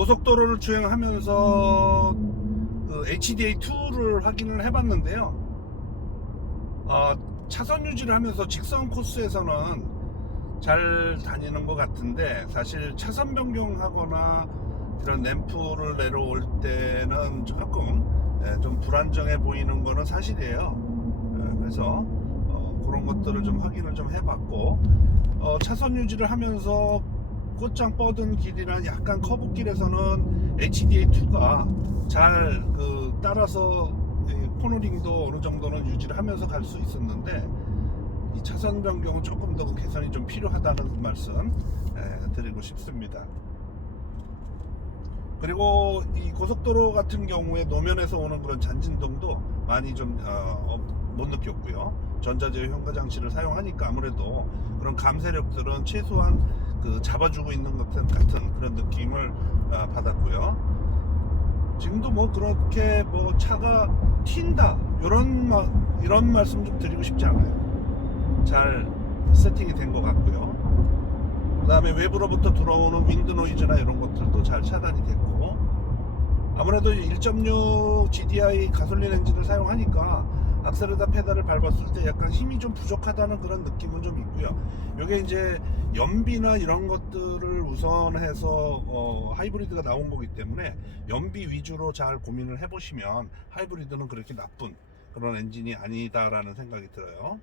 고속도로를 주행하면서 그 HDA2를 확인을 해봤는데요. 어, 차선 유지를 하면서 직선 코스에서는 잘 다니는 것 같은데 사실 차선 변경하거나 이런 램프를 내려올 때는 조금 예, 좀 불안정해 보이는 거는 사실이에요. 예, 그래서 어, 그런 것들을 좀 확인을 좀 해봤고 어, 차선 유지를 하면서 곧장 뻗은 길이나 약간 커브길에서는 HDA2가 잘 그 따라서 이 코너링도 어느 정도는 유지를 하면서 갈 수 있었는데 이 차선 변경은 조금 더 개선이 좀 필요하다는 말씀 예, 드리고 싶습니다. 그리고 이 고속도로 같은 경우에 노면에서 오는 그런 잔진동도 많이 좀못 느꼈고요. 전자제어 현가 장치를 사용하니까 아무래도 그런 감세력들은 최소한 그 잡아주고 있는 것 같은, 그런 느낌을 어, 받았고요. 지금도 뭐 그렇게 뭐 차가 튄다 이런 마, 이런 말씀 좀 드리고 싶지 않아요. 잘 세팅이 된 것 같고요. 그 다음에 외부로부터 들어오는 윈드 노이즈나 이런 것들도 잘 차단이 됐고 아무래도 1.6 GDI 가솔린 엔진을 사용하니까 악셀에다 페달을 밟았을 때 약간 힘이 좀 부족하다는 그런 느낌은 좀 있고요. 이게 이제 연비나 이런 것들을 우선해서 어, 하이브리드가 나온 거기 때문에 연비 위주로 잘 고민을 해보시면 하이브리드는 그렇게 나쁜 그런 엔진이 아니다라는 생각이 들어요.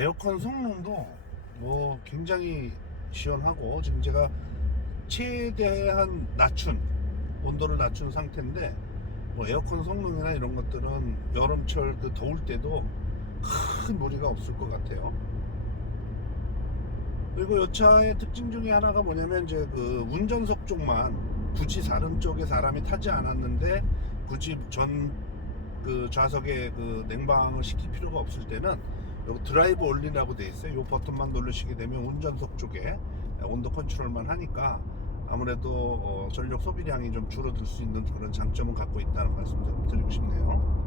에어컨 성능도 뭐 굉장히 시원하고 지금 제가 최대한 낮춘 온도를 낮춘 상태인데 뭐 에어컨 성능이나 이런 것들은 여름철 그 더울 때도 큰 무리가 없을 것 같아요. 그리고 이 차의 특징 중에 하나가 뭐냐면 이제 그 운전석 쪽만 굳이 다른 쪽에 사람이 타지 않았는데 굳이 전 그 좌석에 그 냉방을 시킬 필요가 없을 때는 여기 드라이브 올리라고 돼 있어요. 이 버튼만 누르시게 되면 운전석 쪽에 온도 컨트롤만 하니까 아무래도 어, 전력 소비량이 좀 줄어들 수 있는 그런 장점은 갖고 있다는 말씀 좀 드리고 싶네요.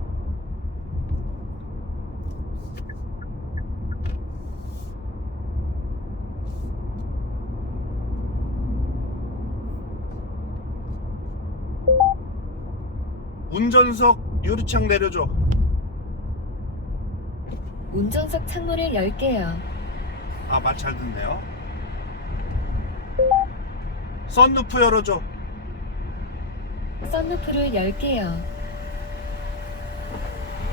운전석 유리창 내려줘. 운전석 창문을 열게요. 아, 말 잘 듣네요. 썬루프 열어줘. 썬루프를 열게요.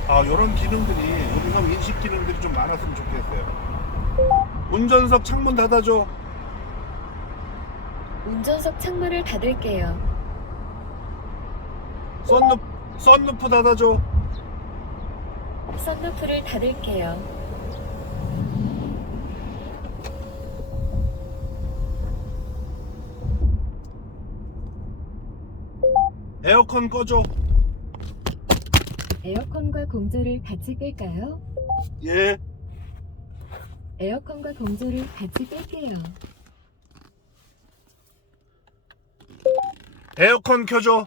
아, 요런 기능들이, 음성 인식 기능들이 좀 많았으면 좋겠어요. 운전석 창문 닫아줘. 운전석 창문을 닫을게요. 썬루프, 썬루프 닫아줘. 썬루프를 닫을게요. 에어컨 꺼줘. 에어컨과 공조를 같이 끌까요? 예. 에어컨과 공조를 같이 끌게요. 에어컨 켜줘.